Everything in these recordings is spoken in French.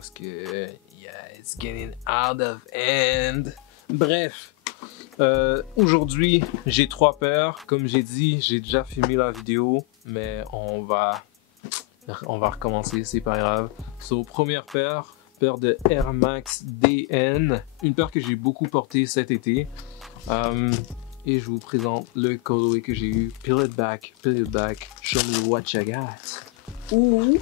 parce que yeah, it's getting out of hand. Bref, aujourd'hui j'ai 3 paires. Comme j'ai dit, j'ai déjà filmé la vidéo, mais on va recommencer, c'est pas grave. So, première paire de Air Max DN, une paire que j'ai beaucoup portée cet été. Et je vous présente le colorway que j'ai eu. Peel it back, show me what you got. Ouh!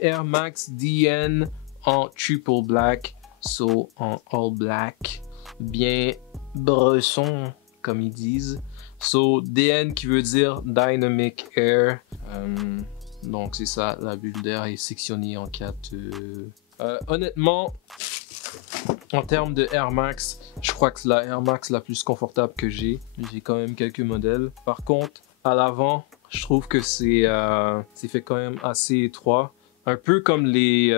Air Max DN en triple black, so en all black, bien bresson comme ils disent. So DN qui veut dire Dynamic Air. Donc c'est ça, la bulle d'air est sectionnée en 4. Honnêtement, en termes de Air Max, je crois que c'est la Air Max la plus confortable que j'ai. J'ai quand même quelques modèles. Par contre, à l'avant, je trouve que c'est fait quand même assez étroit. Un peu comme les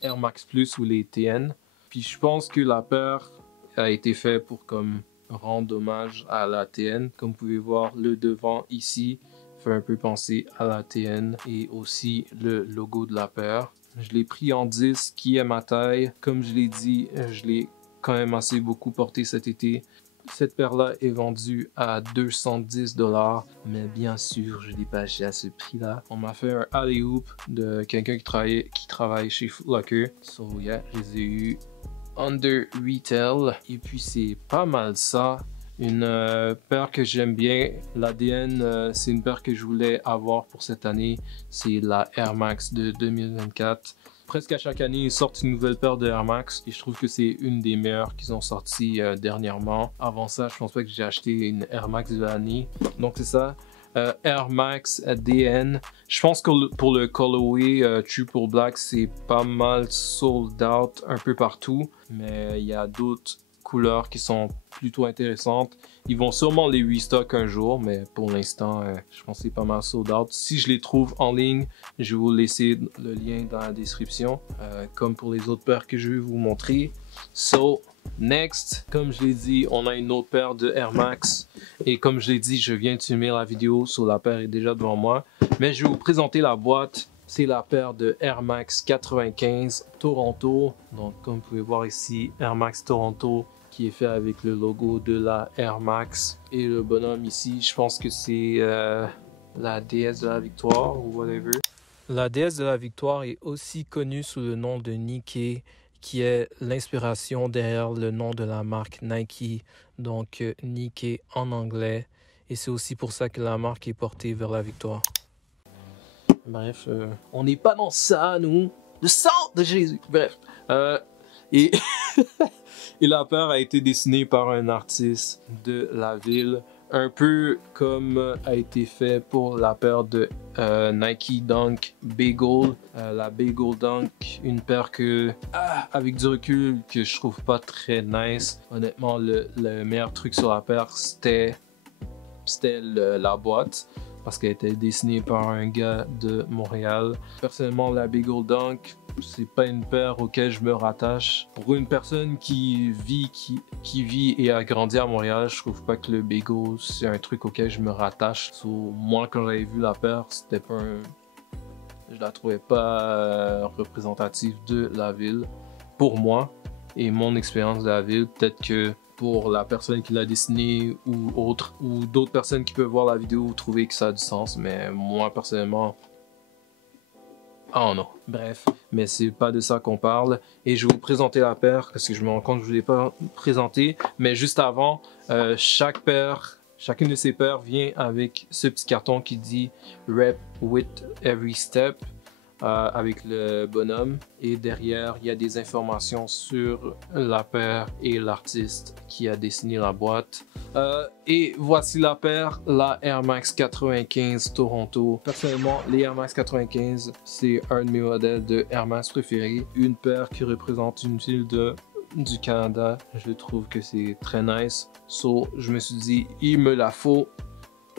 Air Max Plus ou les TN. Puis je pense que la paire a été faite pour comme rendre hommage à la TN. Comme vous pouvez voir, le devant ici fait un peu penser à la TN. Et aussi le logo de la paire. Je l'ai pris en 10, qui est ma taille. Comme je l'ai dit, je l'ai quand même assez beaucoup porté cet été. Cette paire-là est vendue à 210 $, mais bien sûr, je ne l'ai pas acheté à ce prix-là. On m'a fait un alley-oop de quelqu'un qui travaille chez Foot Locker. So yeah, je les ai eu under retail. Et puis c'est pas mal ça. Une paire que j'aime bien, l'ADN, c'est une paire que je voulais avoir pour cette année. C'est la Air Max de 2024. Presque à chaque année, ils sortent une nouvelle paire de Air Max et je trouve que c'est une des meilleures qu'ils ont sorties dernièrement. Avant ça, je pense pas que j'ai acheté une Air Max de l'année. Donc c'est ça, Air Max DN. Je pense que pour le colorway triple black, c'est pas mal sold out un peu partout, mais il y a d'autres couleurs qui sont plutôt intéressantes. Ils vont sûrement les restock un jour, mais pour l'instant, je pense que c'est pas mal sold out. Si je les trouve en ligne, je vais vous laisser le lien dans la description, comme pour les autres paires que je vais vous montrer. So, next, comme je l'ai dit, on a une autre paire de Air Max. Et comme je l'ai dit, je viens de filmer la vidéo, so la paire est déjà devant moi. Mais je vais vous présenter la boîte. C'est la paire de Air Max 95 Toronto. Donc, comme vous pouvez voir ici, Air Max Toronto, qui est fait avec le logo de la Air Max. Et le bonhomme ici, je pense que c'est la déesse de la victoire ou whatever. La déesse de la victoire est aussi connue sous le nom de Nike, qui est l'inspiration derrière le nom de la marque Nike. Donc Nike en anglais. Et c'est aussi pour ça que la marque est portée vers la victoire. Bref, on n'est pas dans ça, nous. Le sang de Jésus. Bref. Et... Et la paire a été dessinée par un artiste de la ville, un peu comme a été fait pour la paire de Nike Dunk Bagel. La Bagel Dunk, une paire que, avec du recul, que je trouve pas très nice. Honnêtement, le meilleur truc sur la paire, c'était la boîte, parce qu'elle était dessinée par un gars de Montréal. Personnellement, la Bagel Dunk, c'est pas une paire auquel je me rattache. Pour une personne qui vit et a grandi à Montréal, je trouve pas que le bagel c'est un truc auquel je me rattache. So, moi, quand j'avais vu la paire, c'était pas je la trouvais pas représentative de la ville pour moi et mon expérience de la ville. Peut-être que pour la personne qui l'a dessinée ou autre, ou d'autres personnes qui peuvent voir la vidéo trouver que ça a du sens, mais moi personnellement, oh non. Bref, mais c'est pas de ça qu'on parle. Et je vais vous présenter la paire parce que je me rends compte que je ne l'ai pas présenté. Mais juste avant, chacune de ces paires vient avec ce petit carton qui dit Rep with every step, avec le bonhomme. Et derrière, il y a des informations sur la paire et l'artiste qui a dessiné la boîte. Et voici la paire, la Air Max 95 Toronto. Personnellement, les Air Max 95, c'est un de mes modèles de Air Max préférés. Une paire qui représente une ville du Canada. Je trouve que c'est très nice. So, je me suis dit, il me la faut.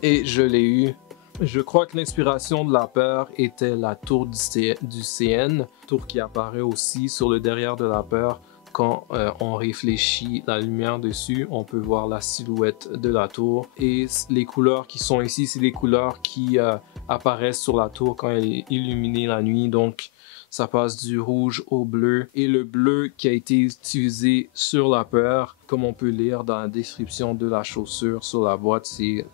Et je l'ai eu. Je crois que l'inspiration de la paire était la tour du CN, tour qui apparaît aussi sur le derrière de la paire. Quand on réfléchit la lumière dessus, on peut voir la silhouette de la tour. Et les couleurs qui sont ici, c'est les couleurs qui apparaissent sur la tour quand elle est illuminée la nuit. Donc, ça passe du rouge au bleu. Et le bleu qui a été utilisé sur la paire, comme on peut lire dans la description de la chaussure sur la boîte, c'est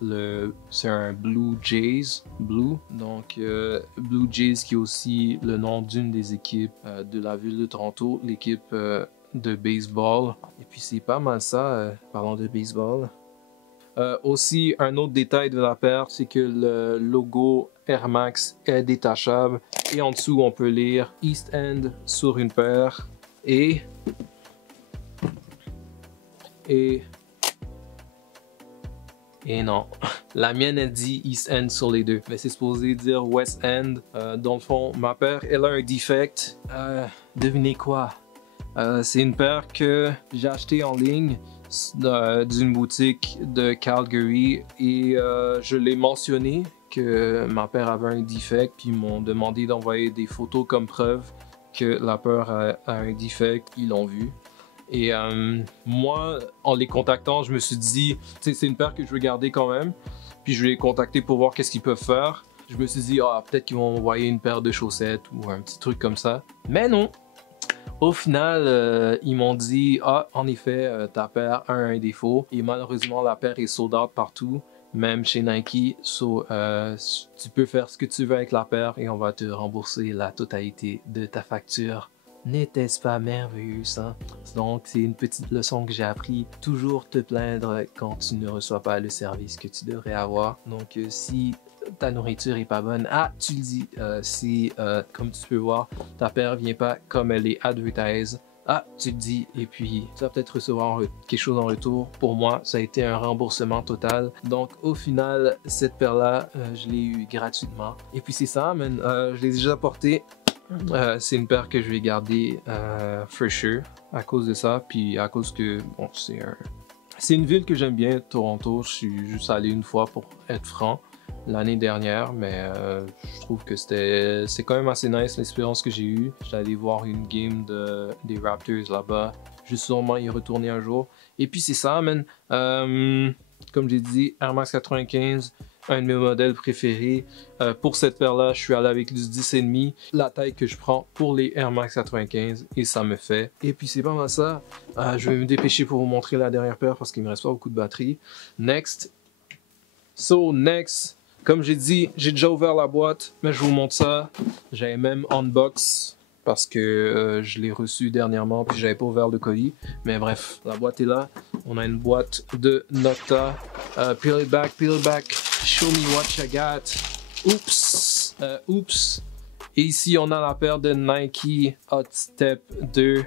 un Blue Jays. Blue. Donc, Blue Jays qui est aussi le nom d'une des équipes de la ville de Toronto, l'équipe de baseball. Et puis, c'est pas mal ça, parlant de baseball. Aussi, un autre détail de la paire, c'est que le logo Air Max est détachable. Et en dessous, on peut lire East End sur une paire. Et non, la mienne elle dit East End sur les deux, mais c'est supposé dire West End. Dans le fond, ma paire, elle a un defect. Devinez quoi? C'est une paire que j'ai achetée en ligne d'une boutique de Calgary et je l'ai mentionné que ma paire avait un defect, puis ils m'ont demandé d'envoyer des photos comme preuve que la paire a un defect. Ils l'ont vu. Et moi, en les contactant, je me suis dit, c'est une paire que je veux garder quand même. Puis je vais les contacter pour voir qu'est-ce qu'ils peuvent faire. Je me suis dit, peut-être qu'ils vont envoyer une paire de chaussettes ou un petit truc comme ça. Mais non! Au final, ils m'ont dit, en effet, ta paire a un défaut. Et malheureusement, la paire est sold out partout, même chez Nike. So, tu peux faire ce que tu veux avec la paire et on va te rembourser la totalité de ta facture. N'était-ce pas merveilleux ça? Donc, c'est une petite leçon que j'ai appris. Toujours te plaindre quand tu ne reçois pas le service que tu devrais avoir. Donc, si ta nourriture est pas bonne, tu le dis. Si, comme tu peux voir, ta paire vient pas comme elle est advertised, tu le dis. Et puis, tu vas peut-être recevoir quelque chose en retour. Pour moi, ça a été un remboursement total. Donc, au final, cette paire-là, je l'ai eu gratuitement. Et puis, c'est ça, man. Je l'ai déjà portée. C'est une paire que je vais garder for sure à cause de ça, puis à cause que bon, c'est une ville que j'aime bien, Toronto. Je suis juste allé une fois pour être franc l'année dernière, mais je trouve que c'est quand même assez nice l'expérience que j'ai eue. J'étais allé voir une game des Raptors là-bas. Je vais sûrement y retourner un jour. Et puis c'est ça, man. Comme j'ai dit, Air Max 95. Un de mes modèles préférés. Pour cette paire-là, je suis allé avec du 10,5, la taille que je prends pour les Air Max 95 et ça me fait. Et puis c'est pas mal ça. Je vais me dépêcher pour vous montrer la dernière paire parce qu'il me reste pas beaucoup de batterie. Next. Next. Comme j'ai dit, j'ai déjà ouvert la boîte, mais je vous montre ça. J'avais même unbox parce que je l'ai reçu dernièrement puis j'avais pas ouvert le colis. Mais bref, la boîte est là. On a une boîte de Nocta. Peel it back, peel it back. Show me what you got. Oups. Oups. Et ici, on a la paire de Nike Hot Step 2.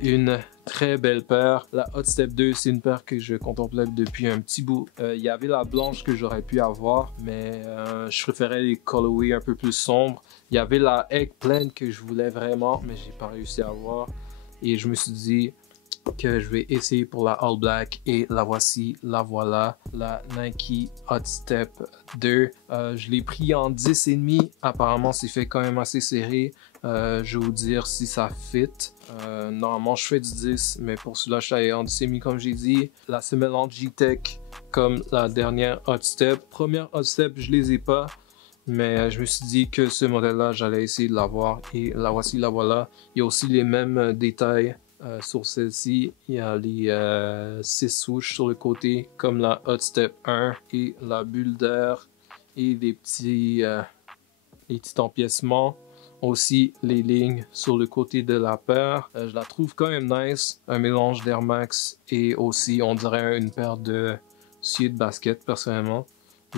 Une très belle paire. La Hot Step 2, c'est une paire que je contemplais depuis un petit bout. Il y avait la blanche que j'aurais pu avoir, mais je préférais les colorways un peu plus sombres. Il y avait la Eggplant que je voulais vraiment, mais j'ai pas réussi à avoir. Et je me suis dit que je vais essayer pour la All Black et la voici, la voilà, la Nike Hot Step 2. Je l'ai pris en 10,5. Apparemment, c'est fait quand même assez serré. Je vais vous dire si ça fit. Normalement, je fais du 10, mais pour celui-là, je suis en 10,5 comme j'ai dit. La semelle en G-Tech comme la dernière Hot Step. Première Hot Step, je les ai pas. Mais je me suis dit que ce modèle-là, j'allais essayer de l'avoir. Et la voici, la voilà. Il y a aussi les mêmes détails. Sur celle-ci, il y a les 6 souches sur le côté, comme la Hot Step 1 et la bulle d'air et les petits empiècements. Aussi, les lignes sur le côté de la paire. Je la trouve quand même nice. Un mélange d'Air Max et aussi, on dirait une paire de souliers de basket, personnellement,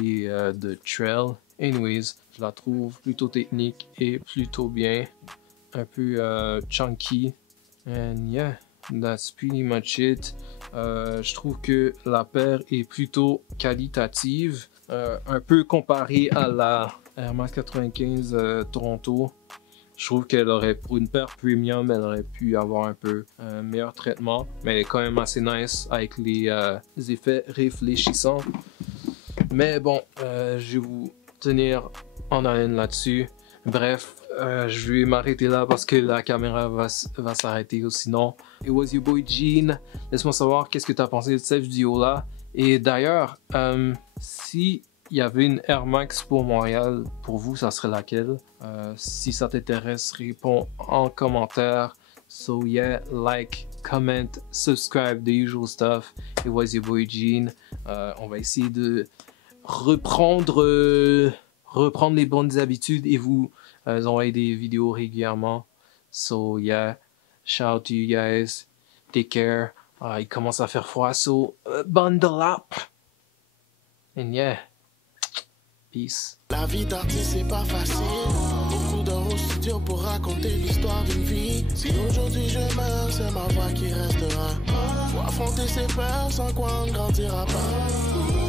et de trail. Anyways, je la trouve plutôt technique et plutôt bien. Un peu chunky. And yeah, that's pretty much it. Je trouve que la paire est plutôt qualitative, un peu comparée à la Air Max 95 Toronto. Je trouve qu'elle aurait, pour une paire premium, elle aurait pu avoir un peu meilleur traitement, mais elle est quand même assez nice avec les effets réfléchissants. Mais bon, je vais vous tenir en haleine là-dessus. Bref, je vais m'arrêter là parce que la caméra va s'arrêter ou sinon. It was your boy Gene. Laisse-moi savoir qu'est-ce que tu as pensé de cette vidéo-là. Et d'ailleurs, si il y avait une Air Max pour Montréal. Pour vous, ça serait laquelle? Si ça t'intéresse, réponds en commentaire. So yeah, like, comment, subscribe, the usual stuff. It was your boy Gene. On va essayer de reprendre les bonnes habitudes et vous envoyer des vidéos régulièrement. So yeah, shout out to you guys. Take care. Il commence à faire froid, so bundle up. And yeah, peace. La vie d'artiste c'est pas facile. Beaucoup d'heures au studio pour raconter l'histoire d'une vie. Si aujourd'hui je meurs, c'est ma voix qui restera. Faut affronter ses peurs sans quoi on ne grandira pas.